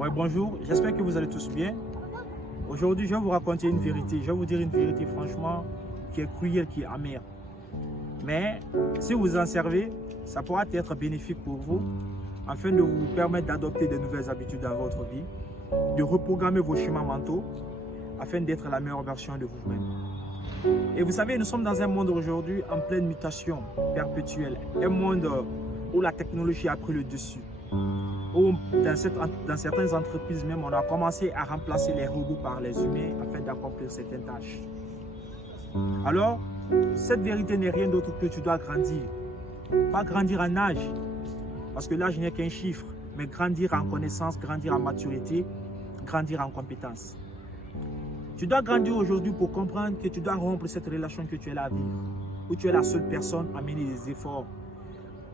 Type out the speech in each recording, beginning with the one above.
Ouais, bonjour, j'espère que vous allez tous bien. Aujourd'hui, je vais vous raconter une vérité. Je vais vous dire une vérité, franchement, qui est cruelle, qui est amère. Mais si vous en servez, ça pourra être bénéfique pour vous, afin de vous permettre d'adopter de nouvelles habitudes dans votre vie, de reprogrammer vos schémas mentaux, afin d'être la meilleure version de vous-même. Et vous savez, nous sommes dans un monde aujourd'hui en pleine mutation perpétuelle. Un monde où la technologie a pris le dessus. Où dans certaines entreprises même, on a commencé à remplacer les robots par les humains afin d'accomplir certaines tâches. Alors, cette vérité n'est rien d'autre que tu dois grandir. Pas grandir en âge, parce que l'âge n'est qu'un chiffre, mais grandir en connaissance, grandir en maturité, grandir en compétence. Tu dois grandir aujourd'hui pour comprendre que tu dois rompre cette relation que tu es là à vivre, où tu es la seule personne à mener des efforts,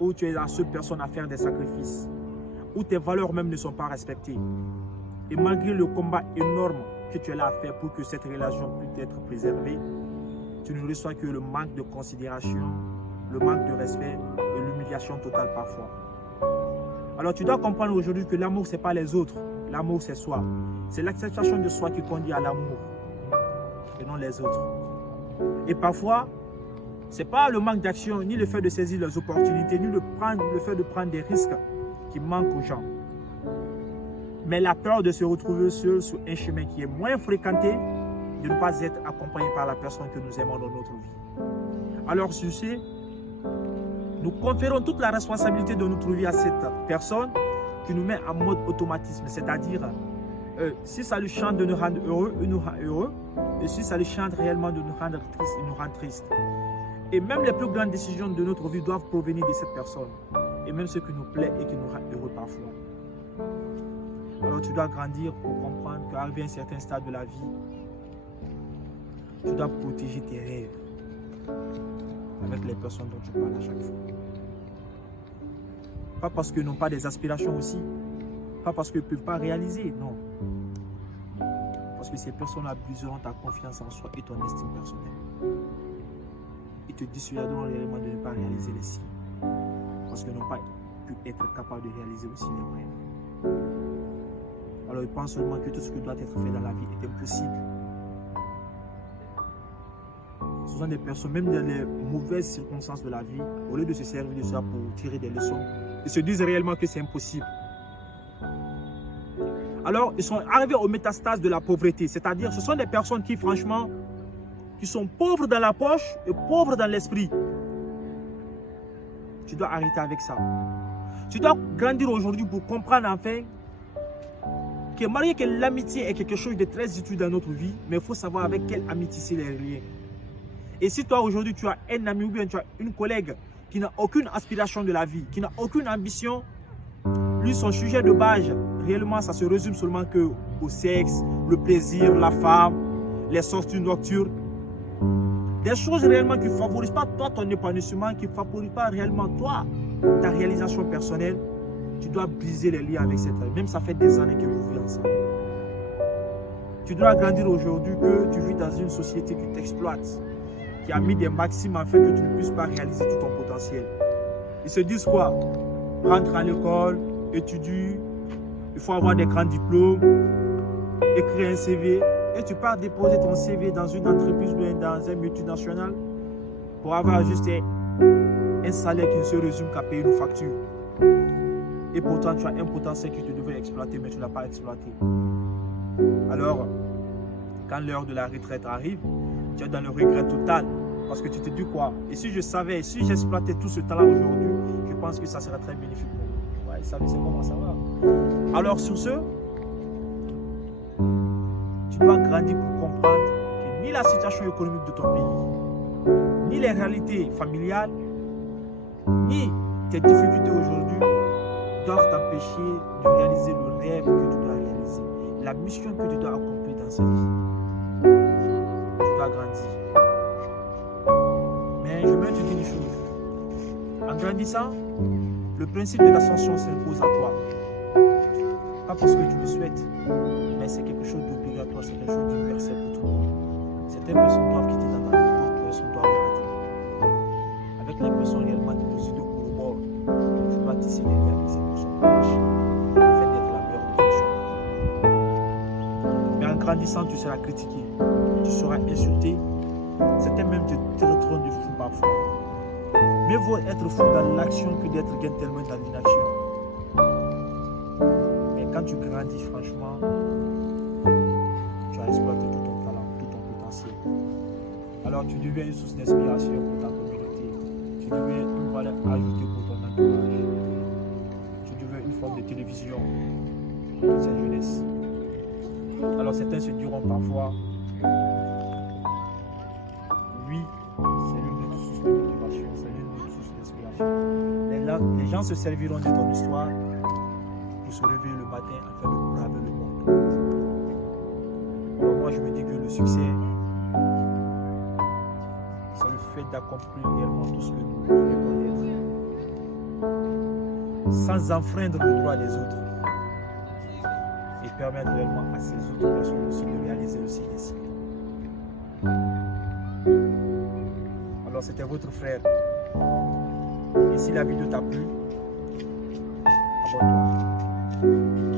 où tu es la seule personne à faire des sacrifices, où tes valeurs même ne sont pas respectées. Et malgré le combat énorme que tu es là à faire pour que cette relation puisse être préservée, tu ne reçois que le manque de considération, le manque de respect et l'humiliation totale parfois. Alors tu dois comprendre aujourd'hui que l'amour, ce n'est pas les autres, l'amour c'est soi. C'est l'acceptation de soi qui conduit à l'amour et non les autres. Et parfois, ce n'est pas le manque d'action, ni le fait de saisir les opportunités, ni le fait de prendre des risques qui manquent aux gens. Mais la peur de se retrouver seul sur un chemin qui est moins fréquenté, de ne pas être accompagné par la personne que nous aimons dans notre vie. Alors sur ce, nous conférons toute la responsabilité de notre vie à cette personne qui nous met en mode automatisme, c'est-à-dire si ça lui chante de nous rendre heureux, il nous rend heureux, et si ça lui chante réellement de nous rendre triste, il nous rend triste. Et même les plus grandes décisions de notre vie doivent provenir de cette personne, et même ce qui nous plaît et qui nous rend heureux parfois. Alors tu dois grandir pour comprendre qu'arrivé à un certain stade de la vie, tu dois protéger tes rêves avec les personnes dont tu parles à chaque fois. Pas parce qu'ils n'ont pas des aspirations aussi, pas parce qu'ils ne peuvent pas réaliser, non. Parce que ces personnes abuseront ta confiance en soi et ton estime personnelle. Ils te dissuaderont réellement de ne pas réaliser les siens, parce qu'ils n'ont pas pu être capables de réaliser aussi les rêves. Alors ils pensent seulement que tout ce qui doit être fait dans la vie est impossible. Ce sont des personnes, même dans les mauvaises circonstances de la vie, au lieu de se servir de ça pour tirer des leçons, ils se disent réellement que c'est impossible. Alors, ils sont arrivés aux métastases de la pauvreté, c'est-à-dire ce sont des personnes qui, franchement, qui sont pauvres dans la poche et pauvres dans l'esprit. Tu dois arrêter avec ça. Tu dois grandir aujourd'hui pour comprendre enfin que malgré que l'amitié est quelque chose de très utile dans notre vie, mais il faut savoir avec quelle amitié c'est les liens. Et si toi aujourd'hui tu as un ami ou bien tu as une collègue qui n'a aucune aspiration de la vie, qui n'a aucune ambition, lui son sujet de base, réellement ça se résume seulement que au sexe, le plaisir, la femme, les sorties nocturnes. Des choses réellement qui ne favorisent pas toi ton épanouissement, qui ne favorisent pas réellement toi, ta réalisation personnelle. Tu dois briser les liens avec cette femme. Même ça fait des années que vous vivez ensemble. Tu dois grandir aujourd'hui que tu vis dans une société qui t'exploite, qui a mis des maximes afin que tu ne puisses pas réaliser tout ton potentiel. Ils se disent quoi? Rentre à l'école, étudie, il faut avoir des grands diplômes, écrire un CV, et tu pars déposer ton CV dans une entreprise ou dans un multinational pour avoir juste un salaire qui ne se résume qu'à payer une facture. Et pourtant, tu as un potentiel que tu devrais exploiter, mais tu ne l'as pas exploité. Alors, quand l'heure de la retraite arrive, tu es dans le regret total. Parce que tu te dis quoi? Et si je savais, si j'exploitais tout ce temps-là aujourd'hui, je pense que ça serait très bénéfique pour moi. Ouais, ça, c'est comment ça va. Alors, sur ce, tu dois grandir pour comprendre que ni la situation économique de ton pays, ni les réalités familiales, ni tes difficultés aujourd'hui doivent t'empêcher de réaliser le rêve que tu dois réaliser, la mission que tu dois accomplir dans cette vie. Tu dois grandir. Mais je vais te dire une chose. En grandissant, le principe de l'ascension s'impose à toi. Pas parce que tu le souhaites, mais c'est quelque chose d'obligatoire, c'est quelque chose d'universel pour tout le monde. Certaines personnes doivent quitter ta vie, d'autres personnes doivent rentrer. Avec les personnes réellement déposées de corroborent, tu dois tisser des liens avec ces personnes proches, afin d'être la meilleure version de toi. grandissant, tu seras critiqué, tu seras insulté. Certains même te traiteront de fou parfois. Mieux vaut être fou dans l'action que d'être gentleman dans l'inaction. Mais quand tu grandis, franchement, tu as exploité tout ton talent, tout ton potentiel. Alors tu deviens une source d'inspiration pour ta communauté. Tu deviens une valeur ajoutée pour ton entourage. Tu deviens une forme de télévision pour toute cette jeunesse. Alors certains se diront parfois, oui, c'est l'une de nos sources de motivation, c'est l'une de nos sources d'inspiration. Les gens se serviront de ton histoire pour se lever le matin afin de braver le monde. Alors moi je me dis que le succès, c'est le fait d'accomplir réellement tout ce que nous voulons être, sans enfreindre le droit des autres, et permettre réellement à ces autres personnes aussi de réaliser aussi ici. Alors c'était votre frère. Et si la vidéo t'a plu, abonne-toi.